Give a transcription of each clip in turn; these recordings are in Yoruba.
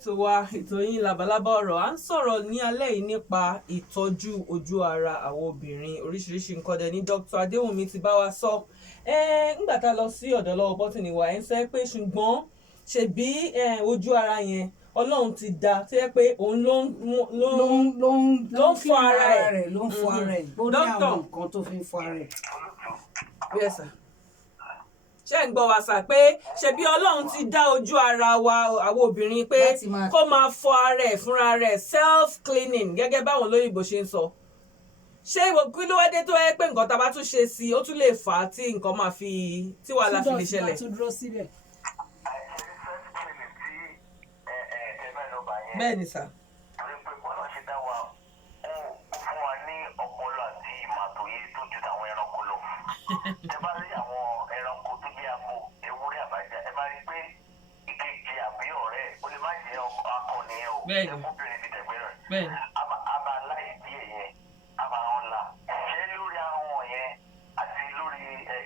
ètò wa ètò yín Labalábá ọ̀rọ̀ à ń sọ̀rọ̀ ní alẹ́ yìí nípa ìtọ́jú ojú ara àwọn obìnrin oríṣiríṣi nǹkan dẹ̀ ní Dr. Adéwùnmí ti bá wa sọ nígbà tá a lọ sí ọ̀dọ̀ lọ́wọ́ bọ́tìnì wa ẹ̀ ń sọ pé ṣùgbọ́n ṣebí ojú ara yẹn Ọlọ́run ti dá tó yẹ pé òun ló ń fọ ara ẹ̀ ló ń fọ ara ẹ̀ ó ní àwọn nǹkan tó fi ń fọ ara ẹ̀. Yes, sir. Ṣé ń gbọ́ wa sà pé ṣebí Ọlọ́run ti dá ojú ara wa àwọn obìnrin pé kó máa fọ ara ẹ̀ fúnra rẹ̀ self cleaning gẹ́gẹ́ báwọn olóyìnbó ṣe ń sọ. Ṣé kí ló wá dé tó yẹ pé nǹkan tá a bá tún ṣe sí i ó tún lè fà á tí nǹkan máa fi tí wàhálà fi lè ṣẹlẹ̀. Bẹ́ẹ̀ ni sà. torí pé bọ́lá ṣe dá wa ó fún wa ní ọpọlọ àti ìmọ̀ àtòyé tó ju àwọn ẹranko lọ. ẹ bá rí àwọn ẹranko tó jẹ́ abo ewúrẹ́ àbájá ẹ bá rí pé ìkejì àbí ọ̀rẹ́ ó lè má jẹ́ akọni ẹ o ẹkúnbìnrin bíi tẹ̀gbẹ́ rẹ̀ a máa láì díẹ̀ yẹn a máa ń la ṣé lórí ahọ́n yẹn àti lórí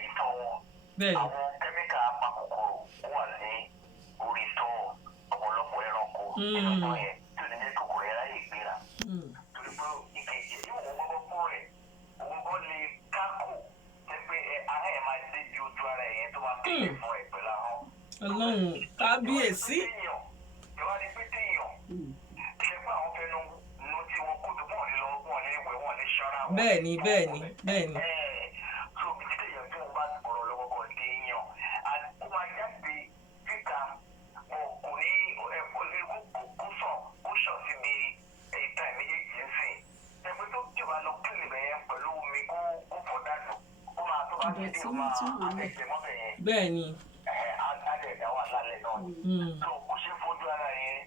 ìtọ̀ wọn àwọn kẹ́míkà apakòkòrò wà ní orí ìtọ̀ ọ̀pọ̀lọpọ̀ ẹranko nínú ọ̀pọ̀ yẹn tí ò ní jẹ́ kòkòrò yẹn láyè gbéra torí pé ìkejì yóò wọ́n gbọ́gbọ́ fún rẹ̀ òun kọ́ lè kákò ṣe pé ahọ́n yẹn máa dé di ojú ara yẹn tó máa kéde fún ẹ̀ pẹ̀lú ahọ́n. Ọlọ́run kábíyèsí. ìwádìí pé téèyàn ṣe pé àwọn fẹnu nu tí wọn kó tó bọ́ọ̀lì lọ wọn lè wẹ̀ wọn lè ṣọ́ra wọn. bẹ́ẹ̀ni. so bí téèyàn tí wọn bá gbọ́rọ̀ lọ́wọ́ téèyàn ó máa jáde síta kò ní kó sàn síbi ìta ìméjèèjì ń sìn ẹgbẹ́ tó jọba lọ kílì bẹ́ẹ̀ pẹ̀lú omi kó fọ́ dànù ó máa tó bá ti di ó máa àtẹ̀jẹ̀ mọ́bẹ̀ yẹn. bẹ́ẹ̀ni. àdẹ̀dá wà lálẹ́ náà so kò ṣe fojú ara yẹn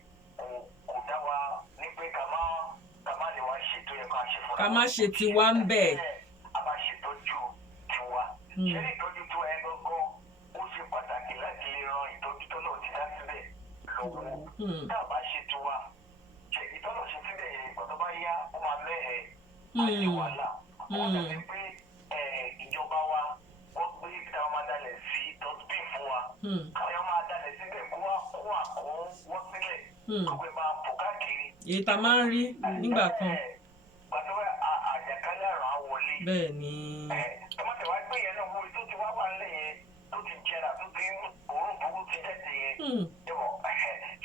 kò dá wa ní pé ká má lè wá ṣe tó yẹ ká ṣe fún wa. ká má ṣe tiwa ń bẹ̀. a máa ṣètọ́jú tiwa ṣé ìtọ́jú tiwa yẹn gangan ó ṣe pàtàkì láti lè ran ìtọ́jú tó náà ti dá síbẹ̀ lọ́wọ́ tá a bá ṣe tiwa ṣe ìtọ́nà ṣe síbẹ̀ yẹn ìgbà tó bá yá ó máa mẹ́rẹ̀ẹ́ àti wàhálà wọ́n dàbí pé ìjọba wa wọ́n gbé táwọn máa dalẹ̀ sí dustbin fún wa káwọn máa dalẹ̀ síbẹ̀ kó wọ́n sílẹ̀ gbogbo ẹ̀ máa fò káàkiri. èyí tá a máa ń rí nígbà kan. pàtó àjàkálẹ̀ àrùn á wọlé. bẹ́ẹ̀ ni. ẹ má tẹ̀wá gbé yẹn náà wo tó ti wá wà nílẹ̀ yẹn tó ti jẹrà tó ti òórùn burú ti jáde yẹn.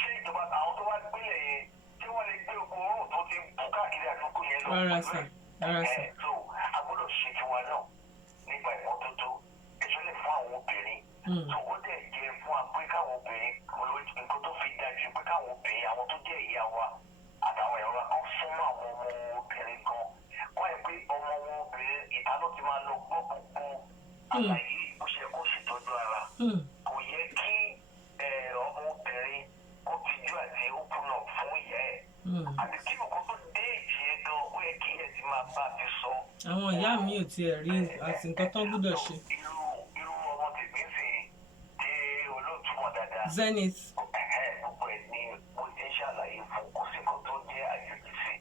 ṣé ìjọba àwọn tó wá gbélé yẹn tí wọ́n lè gbé òórùn tó ti bù káàkiri àdúgbò yẹn lọ. rárá sà. so a gbọ́dọ̀ ṣe tiwa náà nípa ìmọ́tótó ìṣẹ̀lẹ̀ fún àwọn obìnrin. so ó dẹ̀ jẹ́ fún wa pé káwọn obìnrin nǹkan tó fi dájú pé káwọn obìnrin àwọn tó jẹ́ ìyá wa àtàwọn ẹ̀rọ kan fún àwọn ọmọ obìnrin kan wọ́n yẹ pé ọmọ wọn obìnrin ìta ló ti máa lọ gbọ́ gbogbo àlàyé bó ṣe kó ṣètọ́jú ara kò yẹ kí ọmọ obìnrin kó tijú àti open up fún ìyá ẹ̀ àti kí nǹkan tó dé ìjì ẹ̀ gan ó yẹ kí ẹ̀ ti máa bá ti sọ. àwọn ìyá mi ò tiẹ̀ rí àti nǹkan tán gbọ́dọ̀ ṣe. irú ọmọ tèmi sì tí olóòtú mọ̀ dáadáa. Zenith. gbogbo ẹ̀ ni mo ti ń ṣàlàyé fún kò sí nǹkan tó jẹ́ àjòjì sí.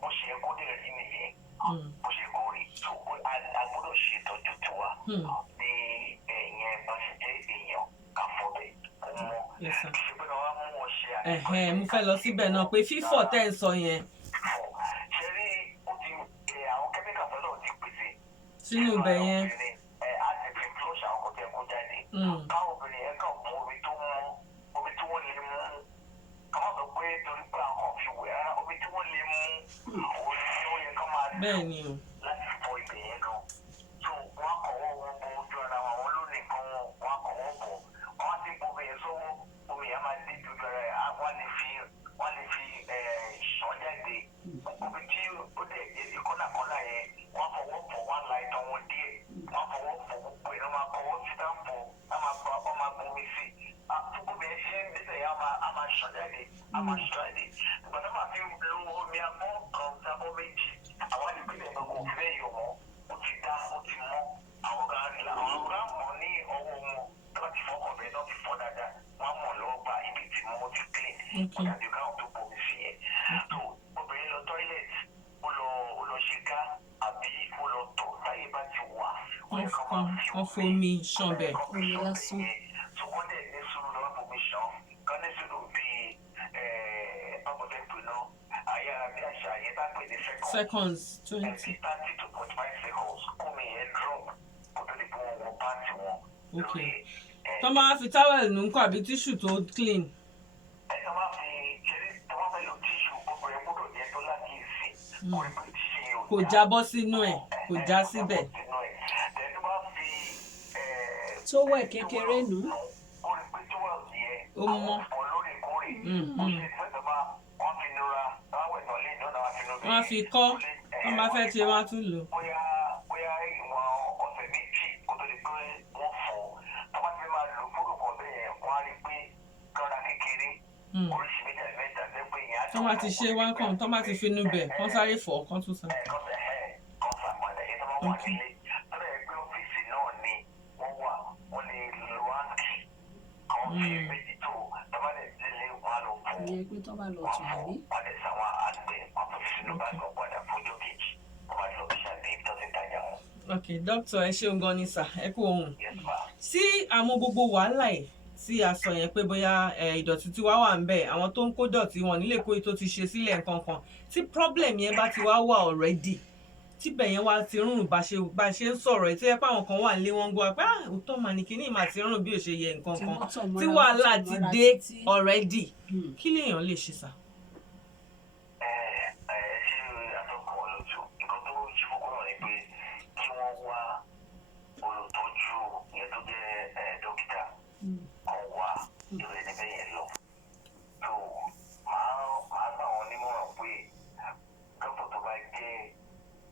bó ṣe yẹ kó dẹ̀ rí nìyẹn bó ṣe kó rí a gbọ́dọ̀ ṣètọ́jú tiwa ní ẹ̀yẹn bá ṣe jẹ́ èèyàn káfọ́bẹ̀ kó mọ́ ṣe pé wọ́n á mú ọṣẹ àti. mo fẹ́ lọ síbẹ̀ náà pé fífọ̀ tẹ́ ń sọ yẹn. ṣe rí ó ti àwọn kẹ́míkà tó náà ti pèsè. sínú ibẹ̀ yẹn. àti fi flush àwọn kọ́tẹ́ kó jáde. káwọn obìnrin yẹn kàn mú omi tó wọ́n lè mú káwọn sọ pé torí pé àwọn kan fi wẹ̀ rárá omi tí wọ́n lè mú òun ni ó yẹ ká máa lò. bẹ́ẹ̀ ni o. láti fọ ibẹ̀ yẹn gan. so wọ́n á kọ̀wọ́ wọn bọ ojú ara wọn àwọn lónìí kan wọ́n á kọ̀wọ́ bọ̀ wọ́n á ti bọ omi yẹn sọ́wọ́ omi yẹn máa dé ojú ara yẹn wọ́n lè fi ṣàn jáde omi tí ó dẹ̀ jẹ́ kọ́nàkọ́nà yẹn wọ́n á fọwọ́ fọ̀ wọ́n á la ìtàn wọn díẹ̀ wọ́n á fọwọ́ fọ̀ gbogbo ẹ̀ wọ́n máa kọ́wọ́ síta fọ̀ wọ́n máa bomi sí gbogbo ẹ̀ ṣe ń dẹ́sẹ̀ yẹn á máa ṣàn jáde ìgbà tó máa fi lo omi abọ́ kan sábọ́ méjì àwọn àdìgbìlẹ̀ gbogbo òfin ẹ̀yọ̀ mọ́ ó ti dá ó ti mọ́ àwọn ọ̀gá mọ̀ ní ọwọ́ wọn tó bá ti fọkàn bẹ́ẹ̀ náà ti fọ́ dáadáa wọ́n á mọ̀ lọ́wọ́ bá ibi tí mo ti clean ọ̀dàdì káwọn tó bomi sí ẹ̀ so obìnrin lọ toilet ó lọ ṣe ká àbí ó lọ tọ̀ táyé bá ti wà ó yẹ kó máa fi omi ṣan bẹ́ẹ̀. so wọ́n dẹ̀ ní sùúrù lọ́wọ́ bomi ṣan kan ní sùúrù bíi pè ní seconds 20. 30 to 45 seconds kómi yẹn drop kó tó di pé wọ́n wọ pàǹtì wọn lórí tó máa fi towel nù ńkọ́ àbí tíṣù tó clean. tó máa fi ṣeré tó máa fẹ́ lo tíṣù obìnrin gbọ́dọ̀ jẹ́ tó lákìísí kó rí pé tíṣù yẹn ò kò jábọ́ sínú ẹ̀ kò já síbẹ̀. tó bá fi tó wẹ̀ kékeré nù. kó rí pé tó wà yẹn ó mọ́. àwọn lóòrèkóòrè ó ṣe fẹ́ tó bá wọ́n fi nura báwẹ̀ tán lé ìdáná wá fi nura. wọ́n fi kọ́ wọ́n bá fẹ́ ṣe wọ́n á tún lò. bóyá ìwọ̀n ọ̀sẹ̀ méjì kó tó di pé wọ́n fọ̀ tó bá ti máa lò fúrò kan bẹ́ẹ̀ wọ́n á rí pé kọ́ra kékeré oríṣi méjì mẹ́ta lẹ́gbẹ́ yẹn á tó bá ti ṣe wá kàn tó bá ti fi inú bẹ̀ kán sáré fọ̀ kán tún sàn. ìyẹn pé tó bá lọ tù àbí. ok doctor ẹ ṣeun gan ni sà ẹ kú ohun sí àwọn gbogbo wàhálà ẹ tí a sọ yẹn pé bóyá ìdọ̀tí tí wá wà ń bẹ̀ àwọn tó ń kó dọ̀tí wọn nílé kó tó ti ṣe sílẹ̀ nǹkan kan tí problem yẹn bá ti wá wà already tíbẹ̀ yẹn wá ti rùn bá ṣe ń sọ̀rọ̀ ẹ̀ tí ẹ pé àwọn kan wà nílé wọn gbọ́ pé òótọ́ mà ní kíní mà ti rùn bí ò ṣe yẹ nǹkan kan tí wàhálà ti dé already kí lèèyàn lè ṣe sà.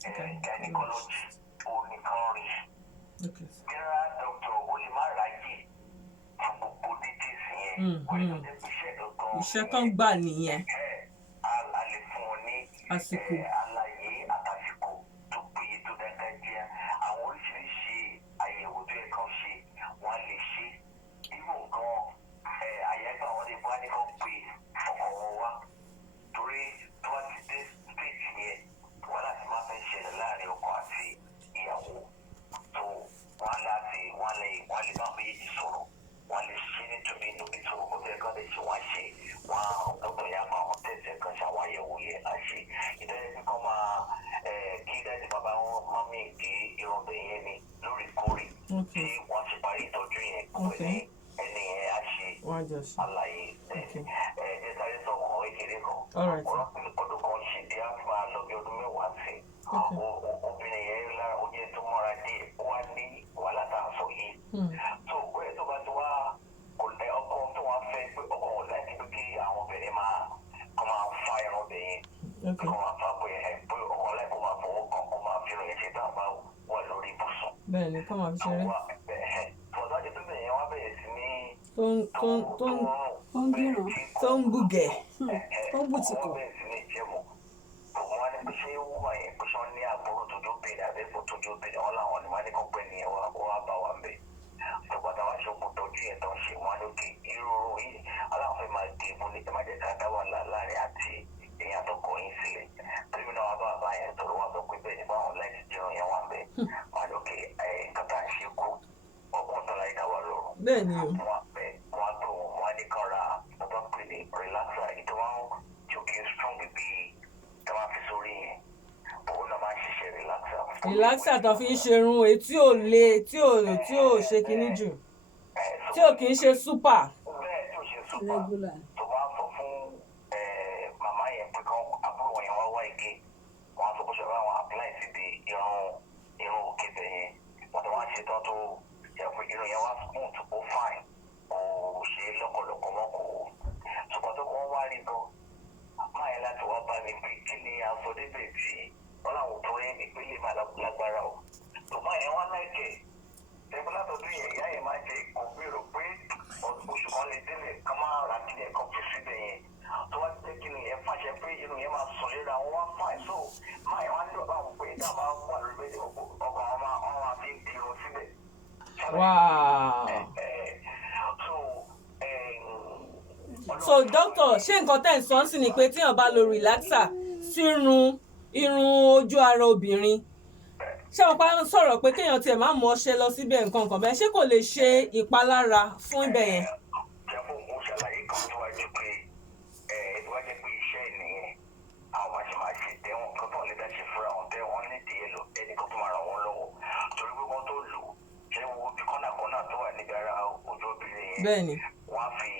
Gynecology onìkan rí general doctor olùmọ̀ráyè fún gbogbo details yẹn iṣẹ́ tó ń gbà nìyẹn a lè fún ọ ní àsìkò àlàyé àtàsìkò tó péye tó dáadáa jẹ́ àwọn oríṣiríṣi àyẹ̀wò tó yẹ kán ṣe wọ́n lè ṣe irú nǹkan àyẹ̀gbà wọn lè bá nìkan pé ọkọ̀ wọn wá torí tó bá ti dé stage yẹn wọ́n láti máa fẹ́ ṣẹlẹ̀ láàrin ọkọ àti ìyàwó tó wọ́n lè bá méjèèjì sọ̀rọ̀ wọ́n lè ṣe nítorí inú bí tó kó tẹ́ kán lè ṣe wọ́n ṣe wọ́n dọ́tọ̀ yà máa wọ́n tẹ̀sẹ̀ kan ṣe àwọn àyẹ̀wò yẹn á ṣe ìdájọ́ pé kán máa kí dájú bàbá wọn máa mí gé irun bẹ̀ yẹn ni lóòrèkóòrè tí wọ́n ti parí ìtọ́jú yẹn pé ẹni yẹn á ṣe àlàyé ẹ̀ sáré sọ ọkọ̀ kékeré kan ọdún kan ṣe bí a máa lọ bí ọdún mẹ́wàá sí obìnrin yẹn lára ó jẹ́ tó mọ́ra díẹ̀ ó wá ní wàhálà tá a sọ yìí tó bẹ́ẹ̀ tó bá ti wá ọkọ tó wá fẹ́ pé ọkọ wọn láti pé kí àwọn obìnrin kọ́ máa fa ẹran bẹ̀ yẹn kọ́ máa fa pé pé ọkọ láì kó máa fọwọ́ kan kó máa fi rìn ṣe tá a bá wà lórí ibùsùn. bẹ́ẹ̀ ni kọ́ máa fi ṣeré. fọ̀dájú tó bẹ̀rẹ̀ yẹn wá bẹ̀rẹ̀ sí ní tó ń bùgẹ̀ tó ń bùtìkọ̀. wọ́n ní pé ṣé wúwa yẹn pé ṣé ní àbúrò tójú bèrè àbẹ́fọ́ tójú bèrè wọn làwọn ni wọ́n ní kó pẹ́ ní ẹ̀wọ̀n àbọ̀ wá bá wa ń bẹ̀. tọ́gbàtà wá ṣe òkú tọ́jú yẹn tó ń ṣe wọn lókè ìrorò yìí aláwọ̀ fẹ́ máa dé ibú ní ìtẹ̀májẹ́ ká dá wà láàrin àti èèyàn tó kọ yín sílẹ̀. tẹ́lifí náà wá bá bá yẹn tọrọ wá sọ pé bẹ́ẹ̀ ni báwọn láìsí jẹun yẹn wà ń bẹ̀. wọn lókè nǹkan tá à ń ṣe kú ọkùnrin tó láyé ká wà lọ́rùn. bẹ́ẹ̀ ni o. wọn tó wọn ní kan ra ọba pè ní relaxer ìtọ́wá jókè strong bíi tó máa fi sórí yẹn òun náà máa ń ṣiṣẹ́ relaxer. relaxer tó fi ń ṣerun èyí tí ò le tí ò ṣe kinní jù tí ò kì í ṣe super. bẹ́ẹ̀ tí ò ṣe super tó bá sọ fún màmá yẹn pé kán àbúrò yẹn wá wá igi wọn á sọ bó ṣe bá wọn apply síbi irun òkè bẹ̀ yẹn wọ́n ti wá ṣe tán tó yẹ pé irun yẹn wá smooth ó fine kò ṣe lọ́kọ̀lọ́kọ̀ mọ́ kò ṣùgbọ́n tó kọ́ wá rí gan máa yẹn láti wá bá mi pé kí ni aṣọ débẹ̀ tí wọ́n láwọn tó rí mi pé lè máa lágbára o tó máa yẹn wá láìpẹ́ ẹgbẹ́ látọ̀dún yẹn ìyá yẹn máa jẹ kò gbèrò pé oṣù kan lè délé ká máa ra kílẹ̀ kan fi síbẹ̀ yẹn tó wá jẹ́ kí ni yẹn fàṣẹ pé inú yẹn máa sùn léra wọn wá fà so máa yẹn wá ní bàbá àwọn pé tá a máa wà lórí bẹ́ẹ̀ ọkọ̀ wọn máa fi ń dirun síbẹ̀. So doctor ṣé nǹkan tẹ́ ń sọ ń sìn ni pé tíyàn bá lo relaxer sírun irun ojú ara obìnrin ṣé wọn pa ń sọ̀rọ̀ pé kéèyàn tiẹ̀ máa mú ọṣẹ lọ síbẹ̀ nǹkan kan bẹ́ẹ̀ ṣé kò lè ṣe ìpalára fún ibẹ̀ yẹn. ṣé mo ṣàlàyé kan tó wájú pé tó wájú pé iṣẹ́ ènìyàn àwọn máa ṣe tẹ́wọ̀n kó tó lè dá ṣe fúnra wọn tẹ́wọ̀n ní ìdí ẹlò ẹnìkan tó máa ràn wọ́n lọ́wọ́ torí pé wọ́n tó lò ṣé wo bí kọ́nàkọ́nà tó wà níbi ara ojú obìnrin yẹn bẹ́ẹ̀ni wọ́n á fi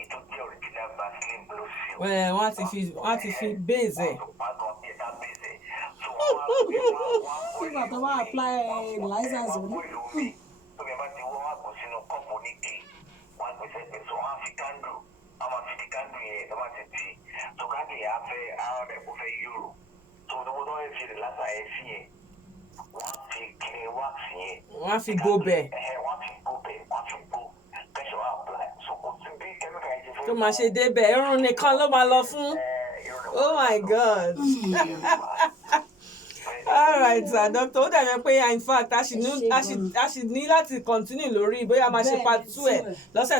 ètò jẹ́ original Vaseline ló sí o. wọ́n á ti fi base ẹ̀. nígbà tó bá apply Eliza sórí. tóbi bá ti wọ́n wá kó sínú kọ́pù oníke wọ́n á gbèsè gbèsè wọ́n á fi kándù wọ́n máa fi di kándù yẹn tó bá ti tì tó kándù yẹn á fẹ́ ara rẹ̀ kó fẹ́ yòrò tó owó tó wọ́n fi rè látà ẹ̀ sí yẹn wọ́n á fi kiri wáàsì yẹn. wọ́n á fi gbó bẹ̀. wọ́n á fi gbó bẹ̀ wọ́n á fi gbó kẹ́sọ̀ wá apply so kò sí bí kẹ́míkà yẹn ti fẹ́. tó máa ṣe débẹ̀ irun nìkan ló máa lọ fún. Oh my God. All right, sir. Doctor, ó dàbí pé in fact a sì ní láti continue lórí bóyá máa ṣe part 2 ẹ̀ lọ́sẹ̀